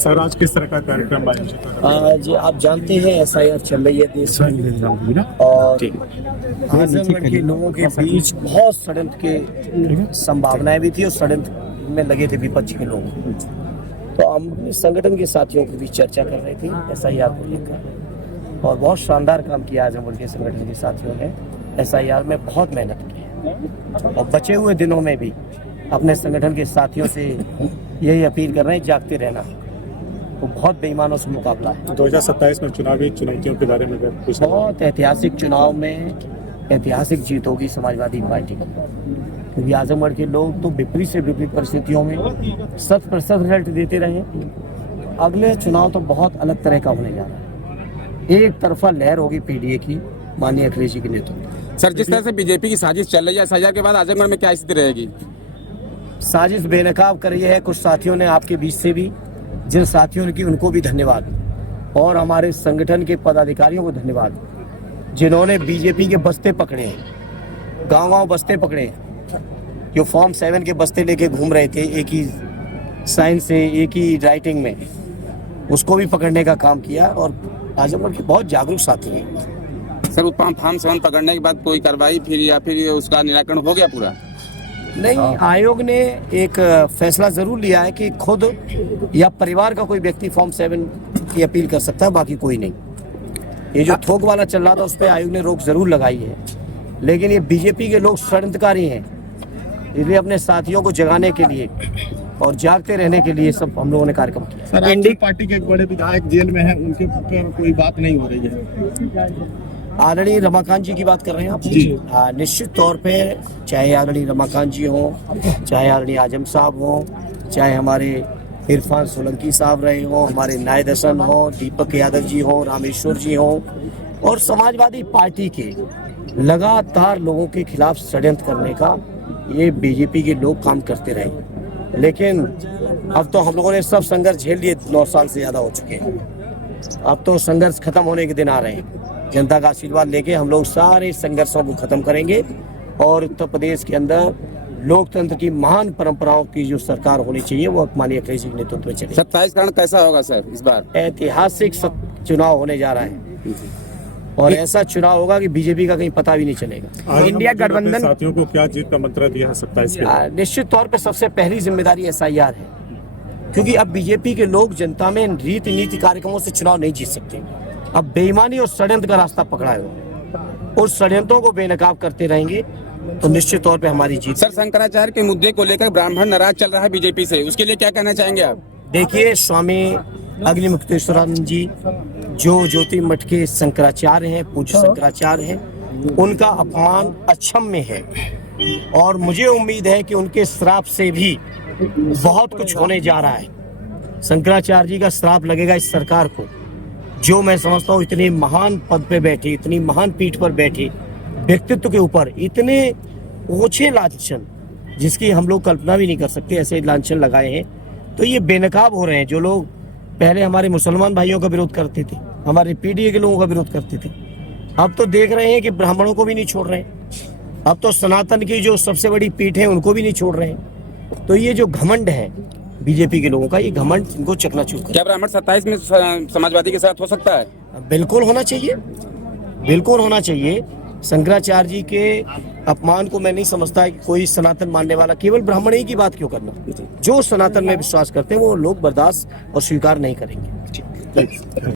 Sir आज किस तरह का कार्यक्रम आयोजित हो रहा है? आज आप जानते हैं SIR चल रही है देश में और आजमगढ़ के लोगों के बीच बहुत षड्यंत्र के संभावनाएं भी थी और षड्यंत्र में लगे थे विपक्ष के लोग। तो हम अपने संगठन के साथियों के बीच चर्चा कर रहे थे SIR को लेकर और बहुत शानदार काम किया आजमगढ़ के संगठन के साथियों ने। SIR में बहुत मेहनत की है और बचे हुए दिनों में भी अपने संगठन के साथियों से यही अपील कर रहे हैं, जागते रहना। तो बहुत बेईमानों से मुकाबला है। 2027 में चुनावी चुनौतियों के बारे में कुछ बहुत ऐतिहासिक चुनाव में ऐतिहासिक जीत होगी समाजवादी पार्टी की, क्योंकि आजमगढ़ के लोग तो विपरीत से विपरीत परिस्थितियों में 100% रिजल्ट देते रहे। अगले चुनाव तो बहुत अलग तरह का होने जा रहा है। एक तरफा लहर होगी PDA की, माननीय अखिलेश जी के नेतृत्व। सर, जिस तरह से बीजेपी की साजिश चल रही है SIR के बाद आजमगढ़ में क्या स्थिति रहेगी? साजिश बेनकाब करी है कुछ साथियों ने आपके बीच से भी, जिन साथियों ने की उनको भी धन्यवाद, और हमारे संगठन के पदाधिकारियों को धन्यवाद जिन्होंने बीजेपी के बस्ते पकड़े हैं, गांव-गांव बस्ते पकड़े हैं, जो फॉर्म 7 के बस्ते लेके घूम रहे थे, एक ही साइन से एक ही राइटिंग में, उसको भी पकड़ने का काम किया। और आजमगढ़ के बहुत जागरूक साथी हैं। सर, फॉर्म 7 पकड़ने के बाद कोई कार्रवाई फिर या फिर उसका निराकरण हो गया पूरा? नहीं, आयोग ने एक फैसला जरूर लिया है कि खुद या परिवार का कोई व्यक्ति फॉर्म 7 की अपील कर सकता है, बाकी कोई नहीं। ये जो थोक वाला चल रहा था उस पर आयोग ने रोक जरूर लगाई है, लेकिन ये बीजेपी के लोग षड्यंत्रकारी हैं, इसलिए अपने साथियों को जगाने के लिए और जागते रहने के लिए सब हम लोगों ने कार्यक्रम किया। सर, इंडी पार्टी के एक बड़े विधायक जेल में हैं, उनके ऊपर कोई बात नहीं हो रही है? आदरणीय रमाकांत जी की बात कर रहे हैं आप? जी। निश्चित तौर पे, चाहे आदरणीय रमाकांत जी हो, चाहे आदरणीय आजम साहब हो, चाहे हमारे इरफान सोलंकी साहब रहे हो, हमारे नायद हसन हो, दीपक यादव जी हो, रामेश्वर जी हो, और समाजवादी पार्टी के लगातार लोगों के खिलाफ षड्यंत्र करने का ये बीजेपी के लोग काम करते रहे। लेकिन अब तो हम लोगों ने सब संघर्ष झेल लिए, 9 साल से ज्यादा हो चुके हैं। अब तो संघर्ष खत्म होने के दिन आ रहे हैं। जनता का आशीर्वाद लेके हम लोग सारे संघर्षों को खत्म करेंगे और उत्तर प्रदेश के अंदर लोकतंत्र की महान परंपराओं की जो सरकार होनी चाहिए वो माननीय अखिलेश जी के नेतृत्व में चलेगी। 27 कैसा होगा सर इस बार? ऐतिहासिक चुनाव होने जा रहा है और ऐसा चुनाव होगा कि बीजेपी का कहीं पता भी नहीं चलेगा। इंडिया गठबंधन साथियों को क्या जीत का मंत्र दिया है 27 के? निश्चित तौर पे सबसे पहली जिम्मेदारी SIR है, क्योंकि अब बीजेपी के लोग जनता में रीति नीति कार्यक्रमों से चुनाव नहीं जीत सकते। अब बेईमानी और षड्यंत्र का रास्ता पकड़ा है, उस षड्यंत्रों को बेनकाब करते रहेंगे तो निश्चित तौर पे हमारी जीत। सर, शंकराचार्य के मुद्दे को लेकर ब्राह्मण नाराज चल रहा है बीजेपी से, उसके लिए क्या कहना चाहेंगे आप? देखिए, स्वामी अग्निमुक्तेश्वरानंद जी जो ज्योति मठ के शंकराचार्य हैं, पूज्य शंकराचार्य हैं, उनका अपमान अक्षम्य है और मुझे उम्मीद है कि उनके श्राप से भी बहुत कुछ होने जा रहा है। शंकराचार्य जी का श्राप लगेगा इस सरकार को, जो मैं समझता हूँ इतने महान पद पे बैठे, इतनी महान पीठ पर बैठे व्यक्तित्व के ऊपर इतने ऊंचे लांछन जिसकी हम लोग कल्पना भी नहीं कर सकते, ऐसे लांछन लगाए हैं। तो ये बेनकाब हो रहे हैं। जो लोग पहले हमारे मुसलमान भाइयों का विरोध करते थे, हमारे PDA के लोगों का विरोध करते थे, अब तो देख रहे हैं कि ब्राह्मणों को भी नहीं छोड़ रहे हैं। अब तो सनातन की जो सबसे बड़ी पीठ है उनको भी नहीं छोड़ रहे हैं। तो ये जो घमंड है बीजेपी के लोगों का, ये घमंड इनको चकनाचूर कर। क्या ब्राह्मण 27 में समाजवादी के साथ हो सकता है? बिल्कुल होना चाहिए, बिल्कुल होना चाहिए। शंकराचार्य जी के अपमान को मैं नहीं समझता कि कोई सनातन मानने वाला केवल ब्राह्मण ही की बात क्यों करना। जो सनातन में विश्वास करते हैं वो लोग बर्दाश्त और स्वीकार नहीं करेंगे।